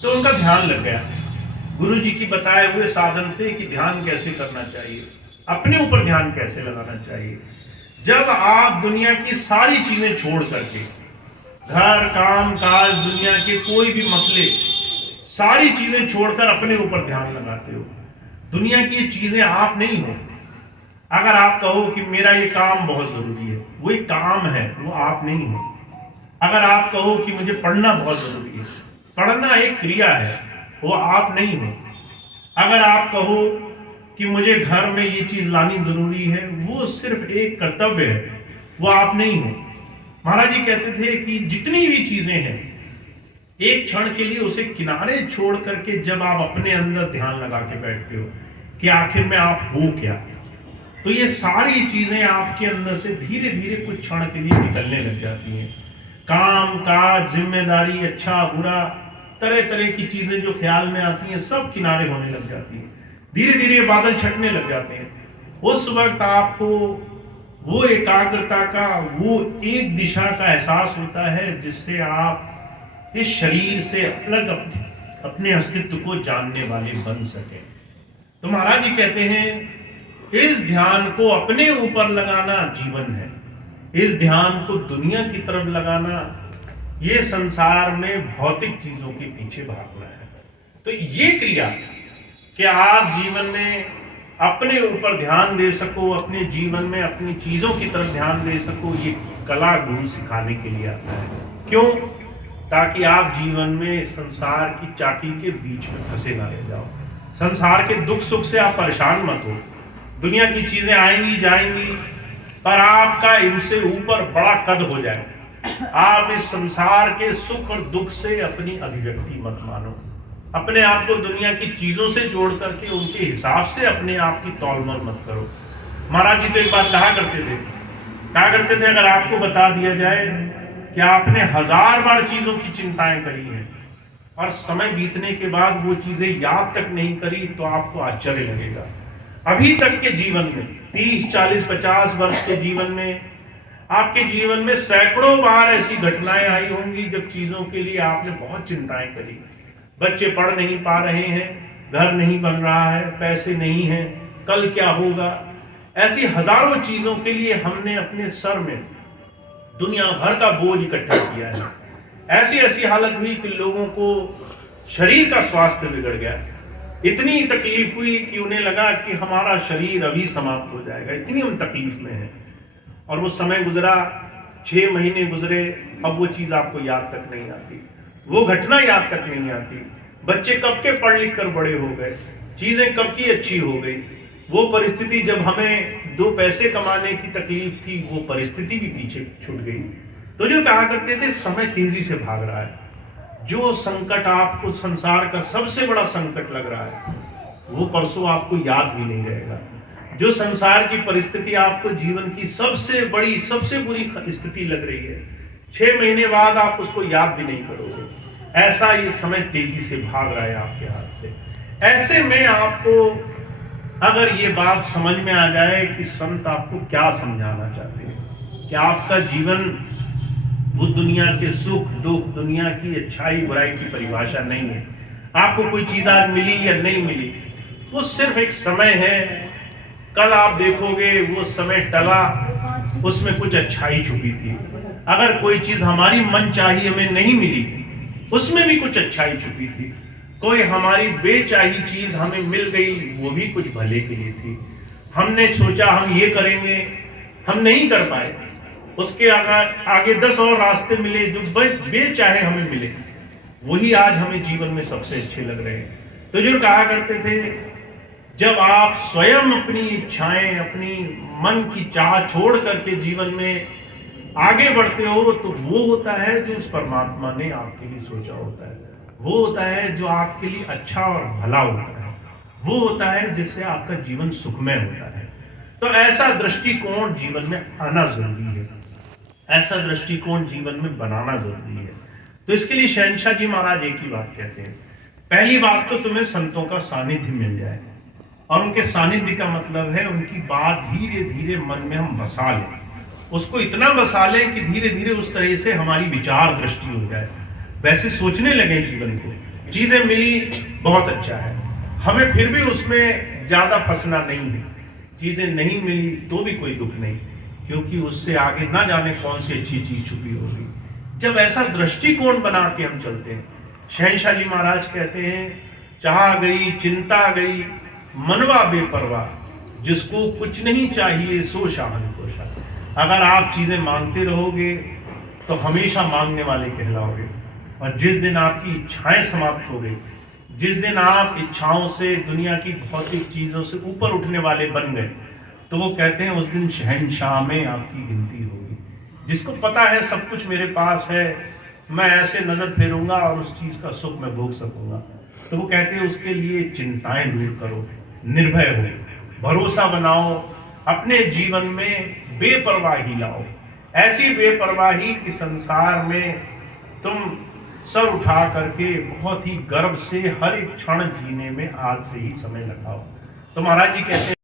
तो उनका ध्यान लग गया गुरु जी की बताए हुए साधन से कि ध्यान कैसे करना चाहिए, अपने ऊपर ध्यान कैसे लगाना चाहिए। जब आप दुनिया की सारी चीजें छोड़ करके, घर काम काज दुनिया के कोई भी मसले, सारी चीजें छोड़कर अपने ऊपर ध्यान लगाते हो, दुनिया की ये चीजें आप नहीं हो। अगर आप कहो कि मेरा ये काम बहुत जरूरी है, वो एक काम है, वो आप नहीं हो। अगर आप कहो कि मुझे पढ़ना बहुत जरूरी है, पढ़ना एक क्रिया है, वो आप नहीं हो। अगर आप कहो कि मुझे घर में ये चीज लानी जरूरी है, वो सिर्फ एक कर्तव्य है, वो आप नहीं हो। महाराज जी कहते थे कि जितनी भी चीजें हैं, एक क्षण के लिए उसे किनारे छोड़ करके जब आप अपने अंदर ध्यान लगा के बैठते हो कि आखिर में आप हो क्या, तो ये सारी चीजें आपके अंदर से धीरे धीरे कुछ क्षण के लिए निकलने लग जाती हैं। काम काज जिम्मेदारी अच्छा बुरा तरह तरह की चीजें जो ख्याल में आती हैं सब किनारे होने लग जाती हैं, धीरे धीरे बादल छटने लग जाते हैं। उस वक्त आपको वो एकाग्रता का, वो एक दिशा का एहसास होता है जिससे आप इस शरीर से अलग अपने अस्तित्व को जानने वाले बन सके। तो महाराज जी कहते हैं इस ध्यान को अपने ऊपर लगाना जीवन है, इस ध्यान को दुनिया की तरफ लगाना ये संसार में भौतिक चीजों के पीछे भागना है। तो ये क्रिया कि आप जीवन में अपने ऊपर ध्यान दे सको, अपने जीवन में अपनी चीजों की तरफ ध्यान दे सको, ये कला गुरु सिखाने के लिए आता है। क्यों? ताकि आप जीवन में संसार की चाकी के बीच में फंसे ना रह जाओ, संसार के दुख सुख से आप परेशान मत हो। दुनिया की चीजें आएंगी जाएंगी, पर आपका इनसे ऊपर बड़ा कद हो जाए। आप इस संसार के सुख और दुख से अपनी अभिव्यक्ति मत मानो, अपने आप को दुनिया की चीजों से जोड़ करके उनके हिसाब से अपने आप की तौलमल मत करो। महाराज जी तो एक बात कहा करते थे अगर आपको बता दिया जाए कि आपने 1000 बार चीजों की चिंताएं करी हैं और समय बीतने के बाद वो चीजें याद तक नहीं करी, तो आपको आश्चर्य लगेगा। अभी तक के जीवन में 30 40 50 वर्ष के जीवन में आपके जीवन में सैकड़ों बार ऐसी घटनाएं आई होंगी जब चीजों के लिए आपने बहुत चिंताएं करी। बच्चे पढ़ नहीं पा रहे हैं, घर नहीं बन रहा है, पैसे नहीं हैं, कल क्या होगा। ऐसी हजारों चीजों के लिए हमने अपने सर में दुनिया भर का बोझ इकट्ठा किया है। ऐसी ऐसी हालत हुई कि लोगों को शरीर का स्वास्थ्य बिगड़ गया, इतनी तकलीफ हुई कि उन्हें लगा कि हमारा शरीर अभी समाप्त हो जाएगा, इतनी हम तकलीफ में हैं। और वो समय गुजरा, 6 महीने गुजरे, अब वो चीज आपको याद तक नहीं आती, वो घटना याद तक नहीं आती। बच्चे कब के पढ़ लिख कर बड़े हो गए, चीजें कब की अच्छी हो गई, वो परिस्थिति जब हमें 2 पैसे कमाने की तकलीफ थी, वो परिस्थिति भी पीछे छूट गई। तो जो कहा करते थे समय तेजी से भाग रहा है, जो संकट आपको संसार का सबसे बड़ा संकट लग रहा है वो परसों आपको याद भी नहीं रहेगा। जो संसार की परिस्थिति आपको जीवन की सबसे बड़ी सबसे बुरी स्थिति लग रही है, 6 महीने बाद आप उसको याद भी नहीं करोगे। ऐसा ये समय तेजी से भाग रहा है आपके हाथ से। ऐसे में आपको अगर ये बात समझ में आ जाए कि संत आपको क्या समझाना चाहते हैं कि आपका जीवन वो दुनिया के सुख दुख, दुनिया की अच्छाई बुराई की परिभाषा नहीं है। आपको कोई चीज आज मिली या नहीं मिली, वो सिर्फ एक समय है। कल आप देखोगे वो समय टला, उसमें कुछ अच्छाई छुपी थी। अगर कोई चीज हमारी मन चाही हमें नहीं मिली, उसमें भी कुछ अच्छाई छुपी थी। कोई हमारी बेचाही चीज हमें मिल गई, वो भी कुछ भले के लिए थी। हमने सोचा हम ये करेंगे, हम नहीं कर पाए, उसके आगे 10 और रास्ते मिले जो बेचाहे हमें मिले, वही आज हमें जीवन में सबसे अच्छे लग रहे हैं। तो जो कहा करते थे जब आप स्वयं अपनी इच्छाएं, अपनी मन की चाह छोड़ करके जीवन में आगे बढ़ते हो, तो वो होता है जो उस परमात्मा ने आपके लिए सोचा होता है, वो होता है जो आपके लिए अच्छा और भला होता है, वो होता है जिससे आपका जीवन सुखमय होता है। तो ऐसा दृष्टिकोण जीवन में आना जरूरी है, ऐसा दृष्टिकोण जीवन में बनाना जरूरी है। तो इसके लिए शहंशाह जी महाराज एक ही बात कहते हैं, पहली बात तो तुम्हें संतों का सानिध्य मिल जाए, और उनके सानिध्य का मतलब है उनकी बात धीरे धीरे मन में हम बसा लें, उसको इतना बसा लें कि धीरे धीरे उस तरह से हमारी विचार दृष्टि हो जाए, वैसे सोचने लगे जीवन को चीजें मिली, बहुत अच्छा है, हमें फिर भी उसमें ज्यादा फंसना नहीं है। चीजें नहीं मिली तो भी कोई दुख नहीं, क्योंकि उससे आगे ना जाने कौन सी अच्छी चीज छुपी होगी। जब ऐसा दृष्टिकोण बना के हम चलते हैं, शहंशाह जी महाराज कहते हैं, चाह गई चिंता गई मनवा बेपरवाह, जिसको कुछ नहीं चाहिए सो शाहन को शाह। अगर आप चीजें मांगते रहोगे तो हमेशा मांगने वाले कहलाओगे, और जिस दिन आपकी इच्छाएं समाप्त हो गई, जिस दिन आप इच्छाओं से, दुनिया की भौतिक चीजों से ऊपर उठने वाले बन गए, तो वो कहते हैं उस दिन शहंशाह में आपकी गिनती होगी। जिसको पता है सब कुछ मेरे पास है, मैं ऐसे नजर फेरूंगा और उस चीज का सुख मैं भोग सकूंगा, तो वो कहते हैं उसके लिए चिंताएं दूर करो, निर्भय हो, भरोसा बनाओ, अपने जीवन में बेपरवाही लाओ। ऐसी बेपरवाही कि संसार में तुम सर उठा करके बहुत ही गर्व से हर एक क्षण जीने में आज से ही समय लगाओ। तो महाराज जी कहते हैं